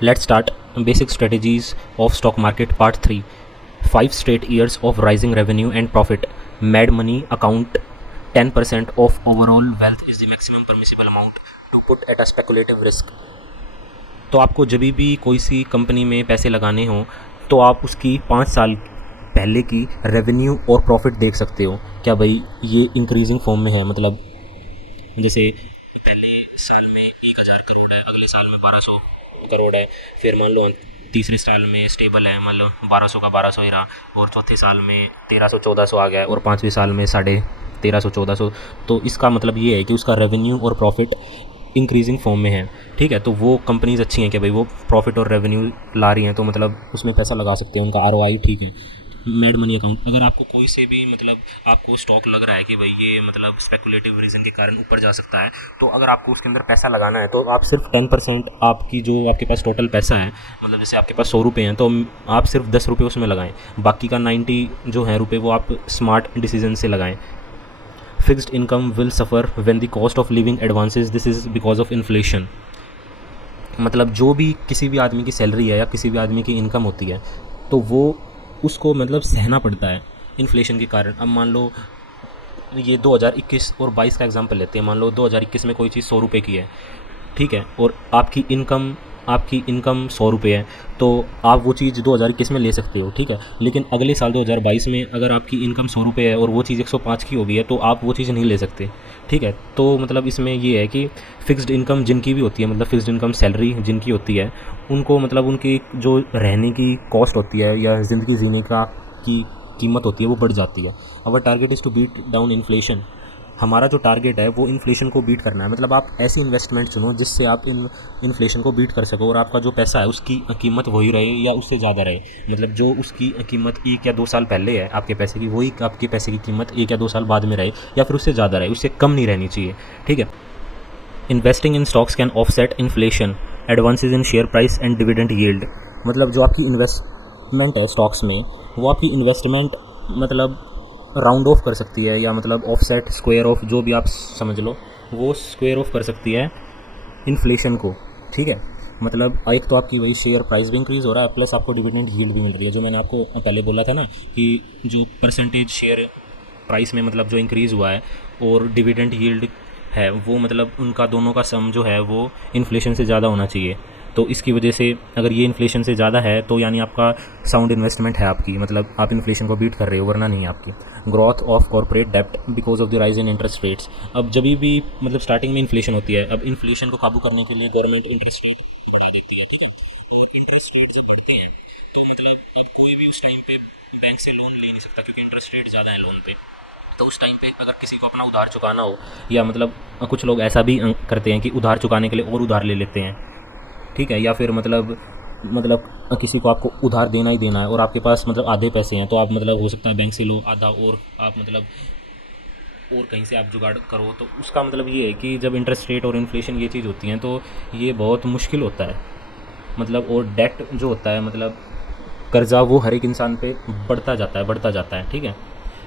Let's start. Basic strategies of stock market part 3. 5 straight years of rising revenue and profit. Mad money account 10% of overall wealth is the maximum permissible amount to put at a speculative risk. तो आपको जब भी कोई सी company में पैसे लगाने हो तो आप उसकी 5 साल पहले की रेवेन्यू और प्रॉफिट देख सकते हो। क्या भाई ये इंक्रीजिंग फॉर्म में है, मतलब जैसे पहले साल में 1000 करोड़ है, अगले साल में 1200 करोड़ है, फिर मान लो तीसरे साल में स्टेबल है, मान लो 1200 का 1200 ही रहा, और चौथे साल में 1300-1400 आ गया, और पाँचवें साल में 1350-1400। तो इसका मतलब ये है कि उसका रेवेन्यू और प्रॉफिट इंक्रीजिंग फॉर्म में है। ठीक है, तो वो कंपनीज अच्छी हैं कि भाई वो प्रॉफिट और रेवेन्यू ला रही हैं, तो मतलब उसमें पैसा लगा सकते हैं, उनका आरओआई ठीक है। मेड मनी अकाउंट, अगर आपको कोई से भी मतलब आपको स्टॉक लग रहा है कि भाई ये मतलब स्पेकुलेटिव रीज़न के कारण ऊपर जा सकता है, तो अगर आपको उसके अंदर पैसा लगाना है तो आप सिर्फ 10% आपकी जो आपके पास टोटल पैसा है, मतलब जैसे आपके पास 100 रुपये हैं तो आप सिर्फ 10 रुपये उसमें लगाएं, बाकी का 90 जो है रुपये वो आप स्मार्ट डिसीजन से लगाएं। Fixed income will suffer when the cost of living advances, this is because of inflation. मतलब जो भी किसी भी आदमी की सैलरी है या किसी भी आदमी की इनकम होती है तो वो उसको मतलब सहना पड़ता है इन्फ्लेशन के कारण। अब मान लो ये 2021 और 22 का एग्जांपल लेते हैं। मान लो 2021 में कोई चीज़ 100 रुपये की है, ठीक है, और आपकी इनकम 100 रुपये है, तो आप वो चीज़ 2021 में ले सकते हो, ठीक है। लेकिन अगले साल 2022 में अगर आपकी इनकम 100 रुपये है और वो चीज़ 105 की हो गई है तो आप वो चीज़ नहीं ले सकते, ठीक है। तो मतलब इसमें ये है कि फ़िक्स्ड इनकम जिनकी भी होती है, मतलब फ़िक्स्ड इनकम सैलरी जिनकी होती है, उनको मतलब उनकी जो रहने की कॉस्ट होती है या ज़िंदगी जीने का की कीमत होती है वो बढ़ जाती है। Our target is to beat down inflation. हमारा जो टारगेट है वो इन्फ्लेशन को बीट करना है। मतलब आप ऐसी इन्वेस्टमेंट चुनो जिससे आप इन्फ्लेशन को बीट कर सको और आपका जो पैसा है उसकी कीमत वही रहे या उससे ज़्यादा रहे। मतलब जो उसकी कीमत 1 या 2 साल पहले है आपके पैसे की, वही आपके पैसे की कीमत 1 या 2 साल बाद में रहे, या फिर उससे ज़्यादा रहे, उससे कम नहीं रहनी चाहिए, ठीक है। Investing in stocks can offset inflation, advances in share price and dividend yield. मतलब जो आपकी इन्वेस्टमेंट है स्टॉक्स में, वो आपकी इन्वेस्टमेंट मतलब राउंड ऑफ कर सकती है, या मतलब ऑफसेट, स्क्वायर ऑफ, जो भी आप समझ लो, वो स्क्वायर ऑफ कर सकती है इन्फ्लेशन को, ठीक है। मतलब एक तो आपकी वही शेयर प्राइस भी इंक्रीज़ हो रहा है, प्लस आपको डिविडेंड यील्ड भी मिल रही है। जो मैंने आपको पहले बोला था ना कि जो परसेंटेज शेयर प्राइस में मतलब जो इंक्रीज़ हुआ है और डिविडेंड यील्ड है, वो मतलब उनका दोनों का सम जो है वो इन्फ्लेशन से ज़्यादा होना चाहिए। तो इसकी वजह से अगर ये इन्फ्लेशन से ज़्यादा है तो यानी आपका साउंड इन्वेस्टमेंट है आपकी, मतलब आप इन्फ्लेशन को बीट कर रहे हो, वरना नहीं आपकी। ग्रोथ ऑफ कॉर्पोरेट डेप्ट because of the rise in interest rates. अब जब भी मतलब स्टार्टिंग में इन्फ्लेशन होती है, अब इन्फ्लेशन को काबू करने के लिए गवर्नमेंट इंटरेस्ट रेट बढ़ा देती है, ठीक है। और इंटरेस्ट रेट जब बढ़ते हैं तो मतलब अब कोई भी उस टाइम पे बैंक से लोन ले नहीं सकता, क्योंकि इंटरेस्ट रेट ज़्यादा है लोन पे। तो उस टाइम पे अगर किसी को अपना उधार चुकाना हो, या मतलब कुछ लोग ऐसा भी करते हैं कि उधार चुकाने के लिए और उधार ले लेते हैं, ठीक है, या फिर मतलब किसी को आपको उधार देना ही देना है और आपके पास मतलब आधे पैसे हैं, तो आप मतलब हो सकता है बैंक से लो आधा, और आप मतलब और कहीं से आप जुगाड़ करो। तो उसका मतलब ये है कि जब इंटरेस्ट रेट और इन्फ्लेशन ये चीज़ होती हैं तो ये बहुत मुश्किल होता है। मतलब और डेट जो होता है, मतलब कर्जा, वो हर एक इंसान पे बढ़ता जाता है, ठीक है।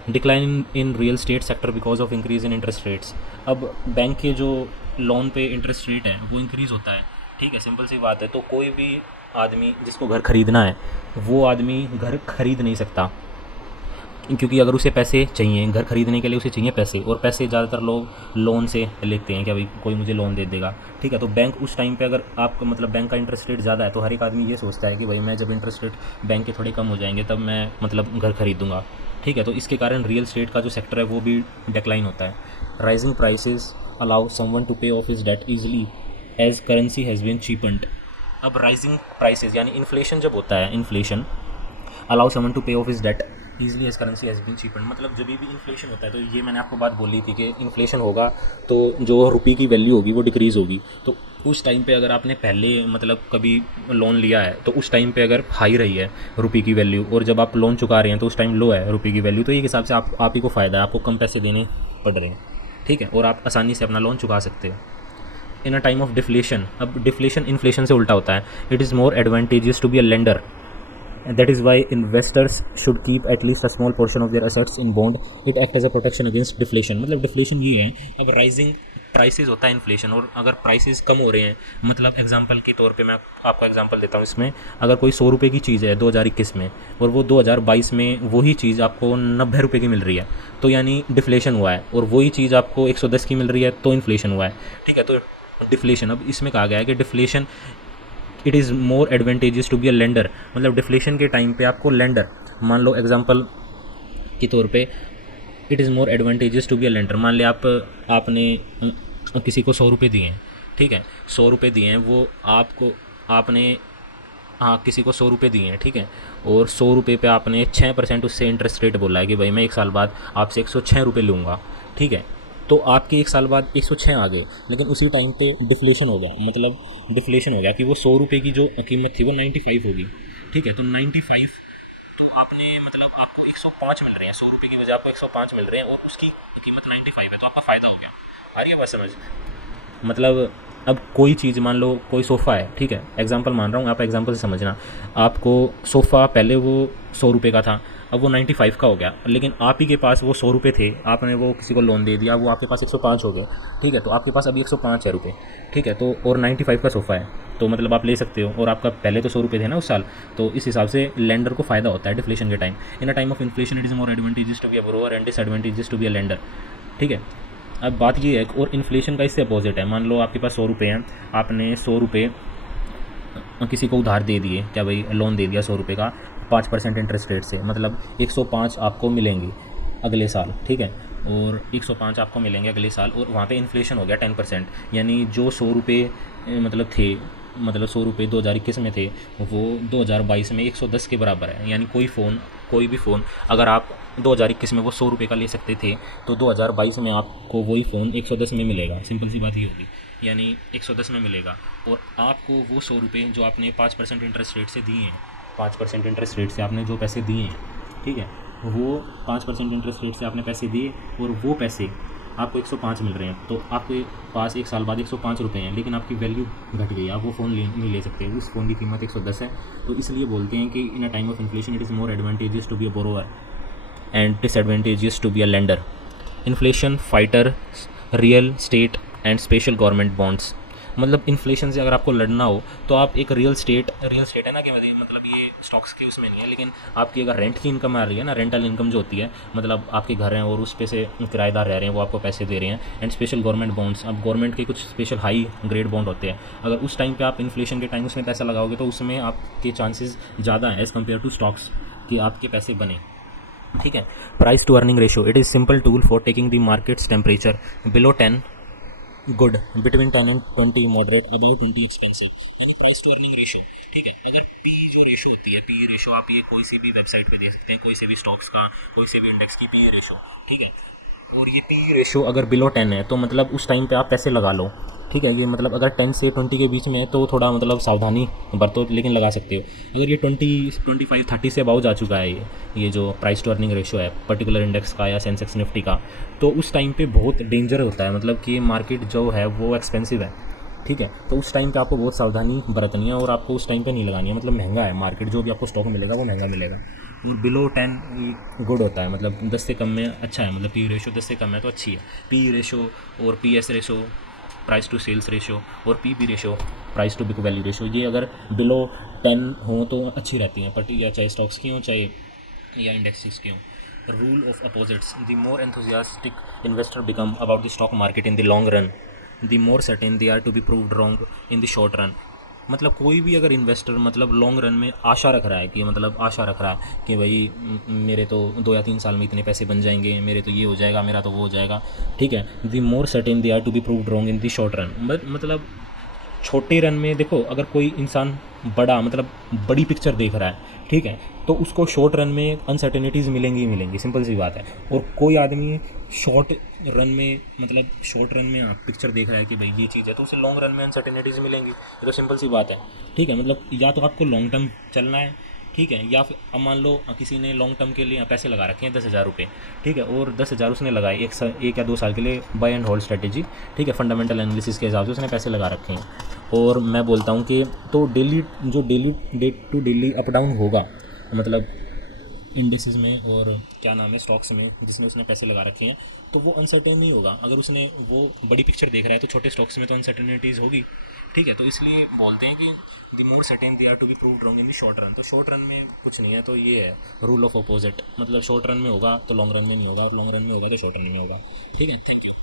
Decline in real estate sector because of increase in interest rates. अब बैंक के जो लोन पे इंटरेस्ट रेट है वो इंक्रीज़ होता है, ठीक है, सिंपल सी बात है। तो कोई भी आदमी जिसको घर ख़रीदना है वो आदमी घर ख़रीद नहीं सकता, क्योंकि अगर उसे पैसे चाहिए, घर ख़रीदने के लिए उसे चाहिए पैसे, और पैसे ज़्यादातर लोग लोन से लेते हैं कि भाई कोई मुझे लोन दे देगा, ठीक है। तो बैंक उस टाइम पे अगर आपका मतलब बैंक का इंटरेस्ट रेट ज़्यादा है तो हर एक आदमी ये सोचता है कि भाई मैं जब इंटरेस्ट रेट बैंक के थोड़े कम हो जाएंगे तब मैं मतलब घर खरीदूँगा, ठीक है। तो इसके कारण रियल स्टेट का जो सेक्टर है वो भी डिक्लाइन होता है। Rising prices allow someone to pay off his debt easily as currency has been cheapened. अब राइजिंग प्राइसेस यानी इन्फ्लेशन जब होता है, inflation allow someone to pay off his debt easily as currency has been cheapened. मतलब जब भी inflation होता है, तो ये मैंने आपको बात बोली थी कि इन्फ्लेशन होगा तो जो रुपये की वैल्यू होगी वो डिक्रीज़ होगी। तो उस टाइम पे अगर आपने पहले मतलब कभी लोन लिया है तो उस टाइम पे अगर हाई रही है रुपये की वैल्यू, और जब आप लोन चुका रहे हैं तो उस टाइम लो है रुपये की वैल्यू, तो एक हिसाब से आप ही को फ़ायदा है, आपको कम पैसे देने पड़ रहे हैं, ठीक है, और आप आसानी से अपना लोन चुका सकते हो। In a time of deflation, अब डिफ्लेशन इन्फ्लेशन से उल्टा होता है। It is more advantageous to be a lender, that is why investors should keep at least a small portion of their assets in bond. It act as a protection against deflation। मतलब deflation ये है, अब rising prices होता है inflation, और अगर prices कम हो रहे हैं, मतलब एग्जांपल के तौर पे मैं आपको एग्जांपल देता हूँ इसमें, अगर कोई 100 रुपये की चीज़ है 2021 में और वो 2022 में वही चीज़ आपको 90 रुपये की मिल रही है, तो यानी डिफ्लेशन हुआ है, और वही चीज़ आपको 110 की मिल रही है तो इन्फ्लेशन हुआ है। ठीक है, तो डिफ्लेशन, अब इसमें कहा गया है कि deflation it is more advantages to be a lender, मतलब डिफ्लेशन के टाइम पे आपको लेंडर, मान लो एग्जांपल के तौर पे, it is more advantages to be a lender. मान लिया आपने किसी को 100 रुपये दिए हैं, ठीक है, 100 रुपये दिए हैं, वो आपको आपने हाँ किसी को 100 रुपये दिए हैं, ठीक है, और 100 रुपये पे आपने 6% उससे इंटरेस्ट रेट बोला है कि भाई मैं 1 साल बाद आपसे 106 रुपये लूँगा, ठीक है, तो आपके 1 साल बाद 106 आ गए, लेकिन उसी टाइम पे डिफ्लेशन हो गया, मतलब डिफ्लेशन हो गया कि वो 100 रुपये की जो कीमत थी वो 95 होगी, ठीक है, तो 95, तो आपने मतलब आपको 105 मिल रहे हैं, 100 रुपये की वजह आपको 105 मिल रहे हैं, और उसकी कीमत 95 है, तो आपका फ़ायदा हो गया। आ रही है बात समझ? मतलब अब कोई चीज़, मान लो कोई सोफ़ा है, ठीक है, एग्जांपल मान रहा हूँ, आप एग्जांपल से समझना, आपको सोफ़ा पहले वो 100 रुपये का था, अब वो 95 का हो गया, लेकिन आप ही के पास वो 100 रुपये थे, आपने वो किसी को लोन दे दिया, वो आपके पास 105 हो गए, ठीक है, तो आपके पास अभी 105 है रुपये, ठीक है, तो और 95 का सोफ़ा है, तो मतलब आप ले सकते हो, और आपका पहले तो 100 रुपये थे ना उस साल, तो इस हिसाब से लेंडर को फ़ायदा होता है डिफ्लेशन के time. In a time of inflation it is more advantages to be a borrower and disadvantages to be a lender, ठीक है। अब बात ये है, और इन्फ्लेशन का इससे अपोजिट है, मान लो आपके पास 100 रुपये हैं, आपने 100 रुपये किसी को उधार दे दिए, क्या भाई लोन दे दिया 100 रुपये का 5% इंटरेस्ट रेट से, मतलब 105 आपको मिलेंगे अगले साल, ठीक है, और 105 आपको मिलेंगे अगले साल, और वहाँ पे इन्फ्लेशन हो गया 10%, यानी जो 100 रुपये मतलब थे, मतलब 100 रुपये 2021 में थे, वो 2022 में 110 के बराबर है, यानी कोई भी फ़ोन अगर आप 2021 में वो 100 रुपये का ले सकते थे, तो 2022 में आपको वही फ़ोन 110 में मिलेगा, सिंपल सी बात ही होगी, यानी 110 में मिलेगा, और आपको वो 100 रुपये जो आपने 5% इंटरेस्ट रेट से दिए हैं, 5% इंटरेस्ट रेट से आपने जो पैसे दिए हैं, ठीक है, वो 5% इंटरेस्ट रेट से आपने पैसे दिए, और वो पैसे आपको 105 मिल रहे हैं, तो आपके पास 1 साल बाद 105 रुपये हैं, लेकिन आपकी वैल्यू घट गई, आप वो फ़ोन नहीं ले सकते, उस फ़ोन की कीमत 110 है, तो इसलिए बोलते हैं कि in a time of inflation it is more advantages to be a borrower and disadvantages to be a lender. Inflation fighter, real estate and special government bonds, मतलब इन्फ्लेशन से अगर आपको लड़ना हो तो आप एक रियल स्टेट है ना, कि मतलब ये स्टॉक्स के उसमें नहीं है, लेकिन आपकी अगर रेंट की इनकम आ रही है ना, रेंटल इनकम जो होती है, मतलब आपके घर हैं और उस पे से किराएदार रह रहे हैं, वो आपको पैसे दे रहे हैं, एंड स्पेशल गवर्नमेंट बॉन्ड्स, अब गवर्नमेंट के कुछ स्पेशल हाई ग्रेड बॉन्ड होते हैं, अगर उस टाइम पे आप इन्फ्लेशन के टाइम उसमें पैसा लगाओगे तो उसमें आपके चांसेस ज़्यादा हैं एज़ कम्पेयर टू स्टॉक्स कि आपके पैसे बने, ठीक है। Price to earning ratio, it is simple tool for taking the markets temperature, below 10 good, between 10 and 20 moderate, about 20 expensive, यानी प्राइस टू अर्निंग रेशियो, ठीक है, अगर पी जो रेशो होती है, पी रेशो आप ये कोई सी भी वेबसाइट पे दे सकते हैं, कोई से भी स्टॉक्स का, कोई से भी इंडेक्स की पी रेशो, ठीक है, और ये पी रेशो अगर बिलो 10 है तो मतलब उस टाइम पे आप पैसे लगा लो, ठीक है, ये मतलब अगर 10 से 20 के बीच में है तो थोड़ा मतलब सावधानी बरतो, लेकिन लगा सकते हो। अगर ये 20, 25, 30 से अबाउ जा चुका है, ये जो प्राइस टू अर्निंग रेशो है पर्टिकुलर इंडेक्स का या सेंसेक्स निफ्टी का, तो उस टाइम पे बहुत डेंजर होता है, मतलब कि मार्केट जो है वो एक्सपेंसिव है, ठीक है, तो उस टाइम पे आपको बहुत सावधानी बरतनी है, और आपको उस टाइम पे नहीं लगानी है, मतलब महंगा है मार्केट, जो भी आपको स्टॉक मिलेगा वो महंगा मिलेगा। और बिलो 10 गुड होता है, मतलब 10 से कम में अच्छा है, मतलब पी रेशो 10 से कम है तो अच्छी है, पी रेशो और P S ratio, price to sales ratio, और P B ratio, price to book value ratio, ये अगर बिलो 10 हो तो अच्छी रहती हैं, या चाहे स्टॉक्स की हों चाहे या इंडेक्सेस की हों। Rule of opposites, the more enthusiastic investor become about the stock market in the long run, the more certain they are to be proved wrong in the short run, मतलब कोई भी अगर इन्वेस्टर मतलब long run में आशा रख रहा है कि मतलब आशा रख रहा है कि भाई मेरे तो 2 या 3 साल में इतने पैसे बन जाएंगे, मेरे तो ये हो जाएगा, मेरा तो वो हो जाएगा, ठीक है, the more certain they are to be proved wrong in the short run, मतलब छोटे रन में देखो, अगर कोई इंसान बड़ी पिक्चर देख रहा है, ठीक है, तो उसको शॉर्ट रन में अनसर्टेनिटीज़ मिलेंगी ही मिलेंगी, सिंपल सी बात है, और कोई आदमी शॉर्ट रन में आप पिक्चर देख रहा है कि भाई ये चीज़ है, तो उसे लॉन्ग रन में अनसर्टेनिटीज़ मिलेंगी, ये तो सिंपल सी बात है, ठीक है, मतलब या तो आपको लॉन्ग टर्म चलना है, ठीक है, या फिर अब मान लो किसी ने लॉन्ग टर्म के लिए पैसे लगा रखे हैं 10,000 रुपये, ठीक है, और 10,000 उसने लगाए एक या 2 साल के लिए बाय एंड होल्ड स्ट्रेटेजी, ठीक है, फंडामेंटल एनालिसिस के हिसाब से उसने पैसे लगा रखे हैं, और मैं बोलता हूँ कि तो daily day to daily up down होगा, मतलब इंडेसेस में और क्या नाम है स्टॉक्स में जिसमें उसने पैसे लगा रखे हैं, तो वो अनसर्टेन नहीं होगा। अगर उसने वो बड़ी पिक्चर देख रहा है तो छोटे स्टॉक्स में तो अनसर्टेनिटीज़ होगी। ठीक है, तो इसलिए बोलते हैं कि the more certain they are to be proved wrong in the short run. तो शॉर्ट रन में कुछ नहीं है, तो ये है रूल ऑफ अपोजिट, मतलब शॉर्ट रन में होगा तो लॉन्ग रन में नहीं होगा, और लॉन्ग रन में होगा तो शॉर्ट रन में होगा। ठीक है, थैंक यू।